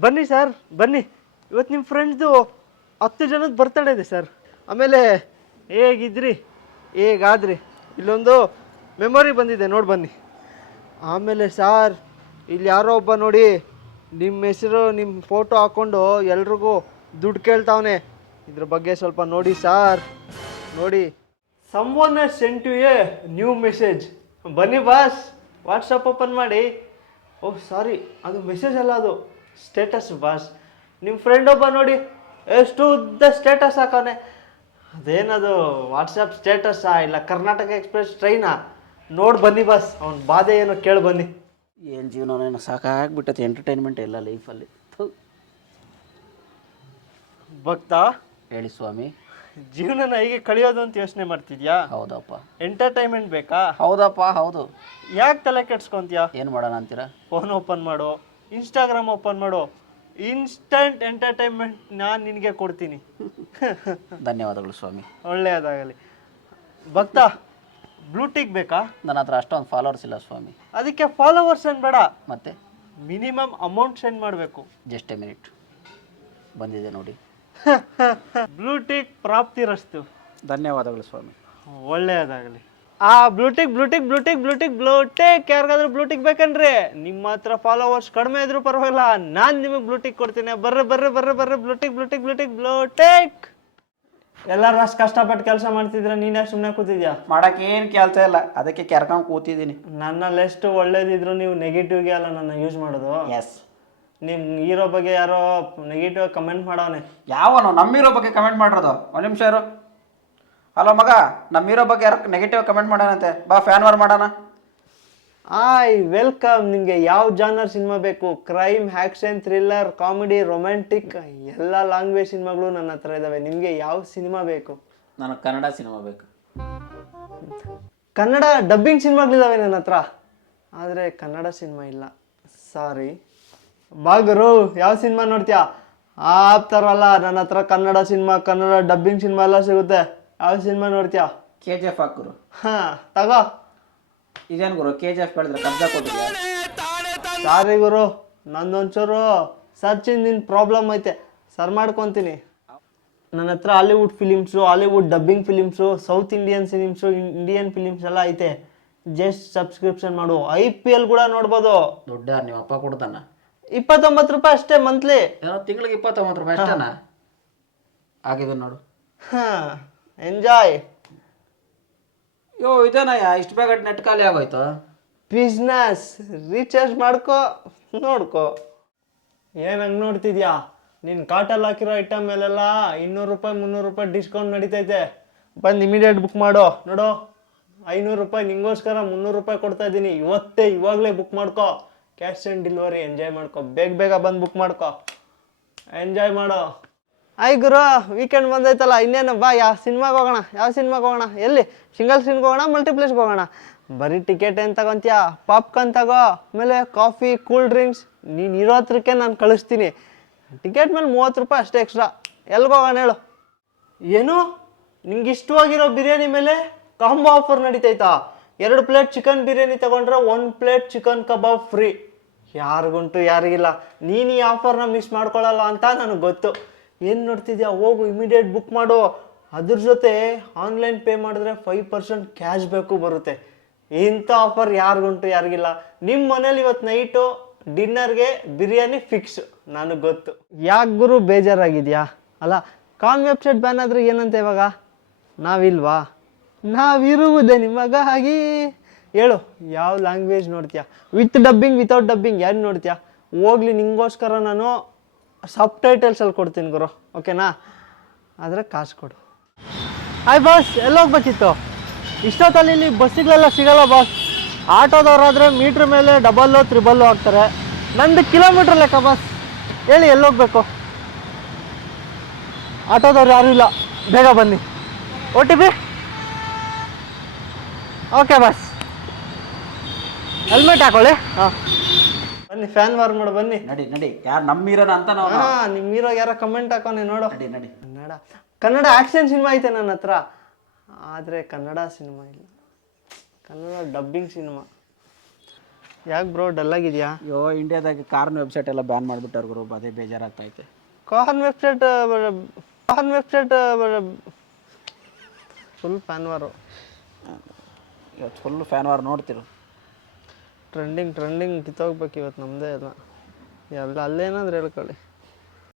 ಬನ್ನಿ ಸರ್, ಬನ್ನಿ. ಇವತ್ತು ನಿಮ್ಮ ಫ್ರೆಂಡ್ದು ಹತ್ತು ಜನದ ಬರ್ತಡೇ ಇದೆ ಸರ್. ಆಮೇಲೆ ಹೇಗಿದ್ರಿ? ಹೇಗಾದ್ರಿ? ಇಲ್ಲೊಂದು ಮೆಮೊರಿ ಬಂದಿದೆ, ನೋಡಿ ಬನ್ನಿ. ಆಮೇಲೆ ಸಾರ್ ಇಲ್ಲಿ ಯಾರೋ ಒಬ್ಬ ನೋಡಿ ನಿಮ್ಮ ಹೆಸರು ನಿಮ್ಮ ಫೋಟೋ ಹಾಕ್ಕೊಂಡು ಎಲ್ರಿಗೂ ದುಡ್ಡು ಕೇಳ್ತಾವನೆ. ಇದ್ರ ಬಗ್ಗೆ ಸ್ವಲ್ಪ ನೋಡಿ ಸಾರ್ ನೋಡಿ. Some one sent you a new message ಬನ್ನಿ ಬಾಸ್ ವಾಟ್ಸಪ್ ಓಪನ್ ಮಾಡಿ. ಓಹ್ ಸಾರಿ ಅದು ಮೆಸೇಜ್ ಅಲ್ಲ ಅದು. ಸ್ಟೇಟಸ್ ಬಾಸ್ ನಿಮ್ಮ ಫ್ರೆಂಡ್ ಒಬ್ಬ ನೋಡಿ ಎಷ್ಟು ಉದ್ದ ಸ್ಟೇಟಸ್ ಹಾಕವನೆ. ಅದೇನದು ವಾಟ್ಸಪ್ ಸ್ಟೇಟಸ್ಸಾ ಇಲ್ಲ ಕರ್ನಾಟಕ ಎಕ್ಸ್ಪ್ರೆಸ್ ಟ್ರೈನಾ ನೋಡಿ ಬನ್ನಿ ಬಾಸ್ ಅವ್ನ ಬಾಧೆ ಏನೋ ಕೇಳಿ ಬನ್ನಿ. ಏನು ಜೀವನ ಸಾಕಾಗ್ಬಿಟ್ಟೈತೆ ಎಂಟರ್ಟೈನ್ಮೆಂಟ್ ಎಲ್ಲ ಲೈಫಲ್ಲಿ. ಭಕ್ತ? ಹೇಳಿ ಸ್ವಾಮಿ. ಜೀವನನ ಹೀಗೆ ಕಳೆಯೋದು ಅಂತ ಯೋಚನೆ ಮಾಡ್ತಿದ್ಯಾ? ಹೌದಪ್ಪ. ಎಂಟರ್ಟೈನ್ಮೆಂಟ್ ಬೇಕಾ? ಹೌದಪ್ಪ ಹೌದು. ಯಾಕೆ ತಲೆ ಕೆಡ್ಸ್ಕೊಂತೀಯ? ಏನು ಮಾಡೋಣ ಅಂತೀರಾ? ಫೋನ್ ಓಪನ್ ಮಾಡು. ಇನ್ಸ್ಟಾಗ್ರಾಮ್ ಓಪನ್ ಮಾಡು. ಇನ್ಸ್ಟಂಟ್ ಎಂಟರ್ಟೈನ್ಮೆಂಟ್ ನಾನು ನಿನಗೆ ಕೊಡ್ತೀನಿ. ಧನ್ಯವಾದಗಳು ಸ್ವಾಮಿ. ಒಳ್ಳೆಯದಾಗಲಿ. ಭಕ್ತ ಬ್ಲೂಟಿಕ್ ಬೇಕಾ? ನನ್ನ ಹತ್ರ ಅಷ್ಟೊಂದು ಫಾಲೋವರ್ಸ್ ಇಲ್ಲ ಸ್ವಾಮಿ. ಅದಕ್ಕೆ ಫಾಲೋವರ್ಸ್ ಏನು ಬೇಡ. ಮತ್ತೆ? ಮಿನಿಮಮ್ ಅಮೌಂಟ್ ಸೆಂಡ್ ಮಾಡಬೇಕು. ಜಸ್ಟ್ ಎ ಮಿನಿಟ್ ಬಂದಿದೆ ನೋಡಿ. ಬ್ಲೂಟಿಕ್ ಪ್ರಾಪ್ತಿರಸ್ತು. ಧನ್ಯವಾದಗಳು ಸ್ವಾಮಿ. ಒಳ್ಳೆಯದಾಗಲಿ. ಆ blue tick blue tick blue tick blue tick blue tick ಯಾರಿಗಾದ್ರೂ ಬ್ಲೂಟಿಕ್ ಬೇಕನ್ರಿ ನಿಮ್ಮ ಹತ್ರ ಫಾಲೋವರ್ಸ್ ಕಡಿಮೆ ಇದ್ರೂ ಪರವಾಗಿಲ್ಲ. ನಾನು ನಿಮಗೆ ಬ್ಲೂಟಿಕ್ ಕೊಡ್ತೀನಿ. ಬರ್ರಿ ಬರ್ರಿ ಬರ್ರಿ ಬರ್ರಿ. ಬ್ಲೂಟಿಕ್ ಬ್ಲೂಟಿಕ್ ಬ್ಲೂಟಿಕ್ ಬ್ಲೂಟೇಕ್ ಎಲ್ಲಾರು ಅಷ್ಟು ಕಷ್ಟಪಟ್ಟು ಕೆಲಸ ಮಾಡ್ತಿದ್ರೆ ನೀನೇ ಸುಮ್ಮನೆ ಕೂತಿದ್ಯಾ? ಮಾಡಕ್ಕೆ ಏನು ಕೆಲಸ ಇಲ್ಲ. ಅದಕ್ಕೆ ಕೆರ್ಕೊಂಡು ಕೂತಿದ್ದೀನಿ. ನನ್ನಲ್ಲಿ ಎಷ್ಟು ಒಳ್ಳೇದಿದ್ರು ನೀವು ನೆಗೆಟಿವ್ಗೆ ಅಲ್ಲ ನನ್ನ ಯೂಸ್ ಮಾಡೋದು. ಎಸ್ ನಿಮ್ ಹೀರೋ ಬಗ್ಗೆ ಯಾರೋ ನೆಗೆಟಿವ್ ಕಮೆಂಟ್ ಮಾಡವನೆ. ಯಾವನು? ನಮ್ಮಿರೋ ಬಗ್ಗೆ ಕಮೆಂಟ್ ಮಾಡಿರೋದು. ಒಂದು ನಿಮಿಷ ಇರು. ಹಲೋ ಮಗ ನಮ್ಮ ಹೀರೋ ಬಗ್ಗೆ ಯಾರು ನೆಗೆಟಿವ್ ಕಮೆಂಟ್ ಮಾಡೋಣಂತೆ ಬಾ ಫ್ಯಾನ್ ವಾರ್ ಮಾಡೋಣ. ಆಯ್ ವೆಲ್ಕಮ್ ನಿಮಗೆ ಯಾವ ಜಾನರ್ ಸಿನಿಮಾ ಬೇಕು? Crime action thriller comedy romantic ಎಲ್ಲ ಲ್ಯಾಂಗ್ವೇಜ್ ಸಿನಿಮಾಗಳು ನನ್ನ ಹತ್ರ ಇದ್ದಾವೆ ನಿಮಗೆ ಯಾವ ಸಿನಿಮಾ ಬೇಕು? ನನಗೆ ಕನ್ನಡ ಸಿನಿಮಾ ಬೇಕು. ಕನ್ನಡ ಡಬ್ಬಿಂಗ್ ಸಿನಿಮಾಗಳಿದ್ದಾವೆ ನನ್ನ ಹತ್ರ. ಆದರೆ ಕನ್ನಡ ಸಿನಿಮಾ ಇಲ್ಲ. ಸಾರಿ ಬಾಗರು ಯಾವ ಸಿನಿಮಾ ನೋಡ್ತೀಯಾ? ಆ ಥರ ಅಲ್ಲ. ನನ್ನ ಹತ್ರ Kannada cinema Kannada dubbing cinema ಎಲ್ಲ ಸಿಗುತ್ತೆ. ಯಾವ ಸಿನಿಮಾ ನೋಡ್ತೀಯಾ? ಕೆ ಜಿ ಎಫ್ ಹಾಕುರು ಹಾಂ ತಗೋ. ಇದೇನು ಗುರು ಕೆ ಜಿ ಎಫ್ ಬೆಳೆದ್ರೆ ಕಬ್ಜಾ ಕೊಟ್ಟಿದ್ಯಾ ಸಾರಿ ಗುರು ನಂದೊಂಚೂರು ಸರ್ಚ್ ನಿನ್ನ ಪ್ರಾಬ್ಲಮ್ ಐತೆ. ಸರ್ ಮಾಡ್ಕೊತೀನಿ. ನನ್ನ ಹತ್ರ Hollywood films Hollywood dubbing films south Indian films Indian films ಎಲ್ಲ ಐತೆ. ಜಸ್ಟ್ ಸಬ್ಸ್ಕ್ರಿಪ್ಷನ್ ಮಾಡು. ಐ ಪಿ ಎಲ್ ಕೂಡ ನೋಡ್ಬೋದು. ದುಡ್ಡ ನಿಮ್ಮ ಅಪ್ಪ ಕೊಡ್ತಾನ. ಇಪ್ಪತ್ತೊಂಬತ್ತು ರೂಪಾಯಿ ಅಷ್ಟೇ ಮಂತ್ಲಿ ತಿಂಗಳಿಗೆ ಇಪ್ಪತ್ತೊಂಬತ್ತು ರೂಪಾಯಿ ಅಷ್ಟೇನಾ? ಆಗಿದೆ ನೋಡು. ಹಾಂ. ಎಂಜಾಯ್ ಯೋ ಇದೇನಯ್ಯ ಇಷ್ಟು ಬೇಗ ನೆಟ್ ಖಾಲಿ ಆಗೋಯ್ತು? ಬಿಸ್ನೆಸ್ ರೀಚಾರ್ಜ್ ಮಾಡ್ಕೋ ನೋಡ್ಕೋ. ಏನಂಗೆ ಹಂಗೆ ನೋಡ್ತಿದ್ಯಾ? ನಿನ್ನ ಕಾರ್ಟಲ್ಲಿ ಹಾಕಿರೋ ಐಟಮ್ ಮೇಲೆಲ್ಲ ಇನ್ನೂರು ರೂಪಾಯಿ ಮುನ್ನೂರು ರೂಪಾಯಿ ಡಿಸ್ಕೌಂಟ್ ನಡೀತೈತೆ. ಬಂದು ಇಮಿಡಿಯೇಟ್ ಬುಕ್ ಮಾಡೋ. ನೋಡು ಐನೂರು ರೂಪಾಯಿ ನಿಂಗೋಸ್ಕರ ಮುನ್ನೂರು ರೂಪಾಯಿ ಕೊಡ್ತಾ ಇದ್ದೀನಿ ಇವತ್ತೇ ಇವಾಗಲೇ ಬುಕ್ ಮಾಡ್ಕೋ. ಕ್ಯಾಶ್ ಆ್ಯಂಡ್ ಡೆಲಿವರಿ ಎಂಜಾಯ್ ಮಾಡ್ಕೋ. ಬೇಗ ಬೇಗ ಬಂದು ಬುಕ್ ಮಾಡ್ಕೋ. ಎಂಜಾಯ್ ಮಾಡೋ. ಆಯ್ ಗುರು ವೀಕೆಂಡ್ ಬಂದೈತಲ್ಲ, ಇನ್ನೇನು? ಬಾ, ಯಾವ ಸಿನಿಮಾಗೆ ಹೋಗೋಣ? ಯಾವ ಸಿನಿಮಾಗೆ ಹೋಗೋಣ? ಎಲ್ಲಿ? ಸಿಂಗಲ್ ಸಿನ್ಗೆ ಹೋಗೋಣ ಮಲ್ಟಿಪ್ಲೆಕ್ಸ್ಗೆ ಹೋಗೋಣ? ಬರೀ ಟಿಕೆಟ್ ಏನು ತಗೊಂತೀಯ? ಪಾಪ್ಕಾರ್ನ್ ತಗೋ, ಆಮೇಲೆ ಕಾಫಿ ಕೂಲ್ ಡ್ರಿಂಕ್ಸ್ ನೀನು ಇರೋ ಹತ್ರಕ್ಕೆ ನಾನು ಕಳಿಸ್ತೀನಿ. ಟಿಕೆಟ್ ಮೇಲೆ ಮೂವತ್ತು ರೂಪಾಯಿ ಅಷ್ಟೇ ಎಕ್ಸ್ಟ್ರಾ ಎಲ್ಲಿಗೆ ಹೋಗೋಣ ಹೇಳು? ಏನು? ನಿಂಗೆ ಇಷ್ಟವಾಗಿರೋ ಬಿರಿಯಾನಿ ಮೇಲೆ ಕಾಂಬೋ ಆಫರ್ ನಡೀತೈತಾ? ಎರಡು ಪ್ಲೇಟ್ ಚಿಕನ್ ಬಿರಿಯಾನಿ ತಗೊಂಡ್ರೆ ಒಂದು ಪ್ಲೇಟ್ ಚಿಕನ್ ಕಬಾಬ್ ಫ್ರೀ ಯಾರಿಗುಂಟು ಯಾರಿಗಿಲ್ಲ. ನೀನು ಈ ಆಫರ್ನ ಮಿಸ್ ಮಾಡ್ಕೊಳ್ಳಲ್ಲ ಅಂತ ನನಗೆ ಗೊತ್ತು. ಏನು ನೋಡ್ತಿದ್ಯಾ? ಹೋಗು ಇಮಿಡಿಯೇಟ್ ಬುಕ್ ಮಾಡು. ಅದ್ರ ಜೊತೆ ಆನ್ಲೈನ್ ಪೇ ಮಾಡಿದ್ರೆ ಫೈವ್ ಪರ್ಸೆಂಟ್ ಕ್ಯಾಶ್ ಬ್ಯಾಕು ಬರುತ್ತೆ. ಇಂಥ ಆಫರ್ ಯಾರಿಗುಂಟು, ಯಾರಿಗಿಲ್ಲ. ನಿಮ್ಮ ಮನೇಲಿ ಇವತ್ತು ನೈಟು ಡಿನ್ನರ್ಗೆ ಬಿರಿಯಾನಿ ಫಿಕ್ಸ್ ನನಗೆ ಗೊತ್ತು. ಯಾಕೆ ಗುರು ಬೇಜಾರಾಗಿದ್ಯಾ? ಅಲ್ಲ ಕಾನ್ ವೆಬ್ಸೈಟ್ ಬ್ಯಾನ್ ಆದ್ರೆ ಏನಂತ ಇವಾಗ? ನಾವಿಲ್ವಾ? ನಾವಿರುವುದೇ ನಿಮಗಾಗಿ. ಹೇಳು, ಯಾವ ಲ್ಯಾಂಗ್ವೇಜ್ ನೋಡ್ತೀಯಾ? ವಿತ್ ಡಬ್ಬಿಂಗ್ ವಿತೌಟ್ ಡಬ್ಬಿಂಗ್ ಯಾರು ನೋಡ್ತೀಯಾ? ಹೋಗ್ಲಿ, ನಿಂಗೋಸ್ಕರ ನಾನು ಸಬ್ ಟೈಟಲ್ಸಲ್ಲಿ ಕೊಡ್ತೀನಿ ಗುರು ಓಕೆನಾ ಆದರೆ ಕಾಸು ಕೊಡು. ಆಯ್ ಬಾಸ್ ಎಲ್ಲೋಗ್ಬೇಕಿತ್ತು? ಇಷ್ಟೊತ್ತಲ್ಲಿ ಇಲ್ಲಿ ಬಸ್ಸಿಗಳೆಲ್ಲ ಸಿಗಲ್ಲ ಬಾಸ್ ಆಟೋದವರಾದರೆ ಮೀಟ್ರ್ ಮೇಲೆ ಡಬಲ್ಲು ತ್ರಿಬಲ್ಲು ಹಾಕ್ತಾರೆ. ನಂದು ಕಿಲೋಮೀಟ್ರ್ ಲೆಕ್ಕ ಬಾಸ್ ಹೇಳಿ ಎಲ್ಲೋಗ್ಬೇಕು? ಆಟೋದವ್ರು ಯಾರೂ ಇಲ್ಲ. ಬೇಗ ಬನ್ನಿ. O T P okay boss helmet ಹಾಕೊಳ್ಳಿ. ಹಾಂ. ಬನ್ನಿ ಫ್ಯಾನ್ ವಾರ್ ಮಾಡು ಬನ್ನಿ. ನಡಿ ನಡಿ. ಯಾರು ನಮ್ಮಿರೋಣ ಅಂತ ನಾವು ಹಾ ನಿಮ್ಮ ಹೀರೋ ಯಾರೋ ಕಮೆಂಟ್ ಹಾಕೋನೆ ನೋಡು. ನಡಿ ನಡಿ. ಕನ್ನಡ ಕನ್ನಡ ಆಕ್ಷನ್ ಸಿನಿಮಾ ಐತೆ ನನ್ನ ಹತ್ರ. ಆದರೆ ಕನ್ನಡ ಸಿನಿಮಾ ಇಲ್ಲ. ಕನ್ನಡ ಡಬ್ಬಿಂಗ್ ಸಿನಿಮಾ ಯಾಕೆ ಬ್ರೋ ಡಲ್ಲಾಗಿದೆಯಾ ಅಯ್ಯೋ ಇಂಡಿಯಾದಾಗ ಕಾರ್ನ್ ವೆಬ್ಸೈಟ್ ಎಲ್ಲ ಬ್ಯಾನ್ ಮಾಡಿಬಿಟ್ಟಾರ ಗುರು. ಅದೇ ಬೇಜಾರಾಗ್ತೈತೆ. Corn website corn website full fan war ಇವತ್ತು ಫುಲ್ ಫ್ಯಾನ್ ವಾರ್ ನೋಡ್ತಿರು. ಟ್ರೆಂಡಿಂಗ್ ಟ್ರೆಂಡಿಂಗ್ ಕಿತ್ತೋಗ್ಬೇಕು ಇವತ್ತು ನಮ್ಮದೇ ಎಲ್ಲ. ಎಲ್ಲ ಅಲ್ಲೇನಾದ್ರು ಹೇಳ್ಕೊಳ್ಳಿ.